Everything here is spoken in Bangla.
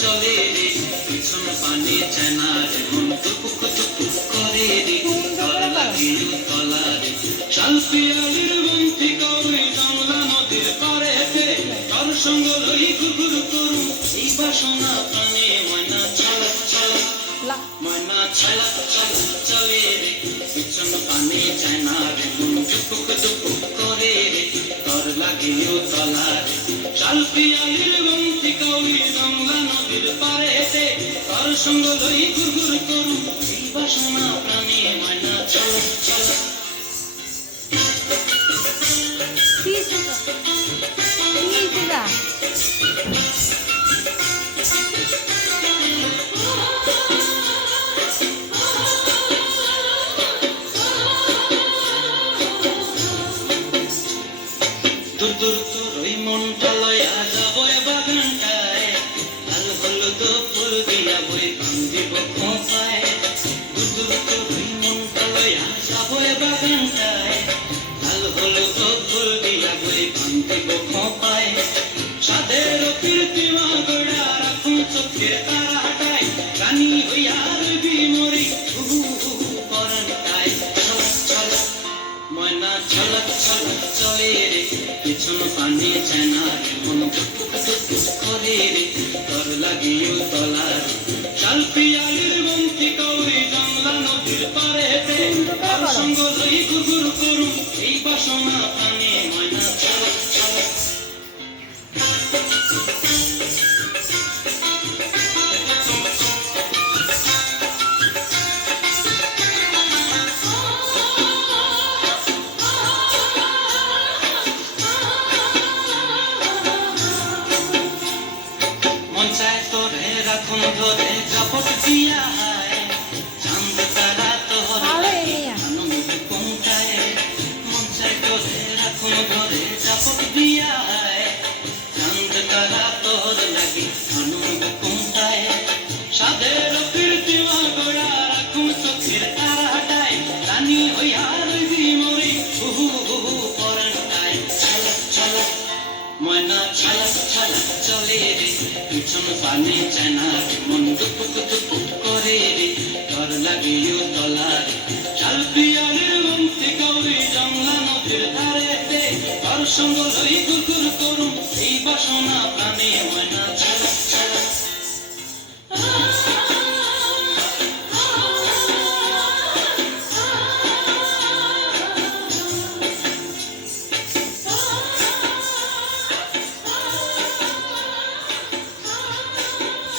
চলে রে পিছন পানে চেনার মন টুকুক টুকুক করে রে ডর লাগে তলা রে শালপিয়ালির বন্তি কই জংলা নদীর পাড়েতে তোর সঙ্গ লই ঘুঘুর করুম এই বাসনা প্রাণে ময়না ছলক ছলক ময়না ছলক ছলক চলে রে পিছন পানে চেনার মন টুকুক টুকুক করে রে ডর লাগে তলা রে শালপিয়ালির বন্তি কই জংলা নদীর পাড়েতে তোর সঙ্গ লই ঘুরঘুর করুম এই বাসনা প্রাণে ময়না ছলক ছলক দূর দূর তোর ওই মনটা লয়া যাবো বাগানটায় লাল হলুদ ফুল দিয়া বই বান্ধিব খোঁপায় দূর দূর তোর ওই মনটা লয়া যাবো বাগানটায় লাল হলুদ ফুল দিয়া বই বান্ধিব খোঁপায় সাদের কীর্তিমা গোড়া রাখুন চোখের তারাটায় রানী হইয়া রবি মরি হুহু হুহু পরানটায় ছলক ছলক ময়না ছলক ছলক চলে রে পিছন পানি চেনার মন টুকুক টুকুক করে রে তোর লাগিও তলার শালপিয়ালির বন্তি কই জংলা নদীর পাড়েতে তোর সঙ্গ লই ঘুরঘুর করুম এই বাসনা প্রাণে ময়না ছলক ছলক মঞ্চায় তোরে রাখুন ধরে ঝাপট দিয়া চাঁদ তারা তোর লাগে আনন্দ কোনটায় মঞ্চায় তোরে রাখুন ধরে ঝাপট দিয়া চাঁদ তারা তোর লাগে আনন্দ কোনটায় সাদের কীর্তিমা গোড়া রাখুন চোখের তারাটায় রানী হইয়া রবি মরি হুহু হুহু পরানটায় ছলক ছলক ময়না ছলক ছলক চলে রে পিছন পানে চেনার মন টুকুক টুকুক করে রে ডর লাগিও তলার শালপিয়ালির বন্তি কই জংলা নদীর ধারেতে তোর সঙ্গ লই ঘুরঘুর করুম এই বাসনা প্রাণে ময়না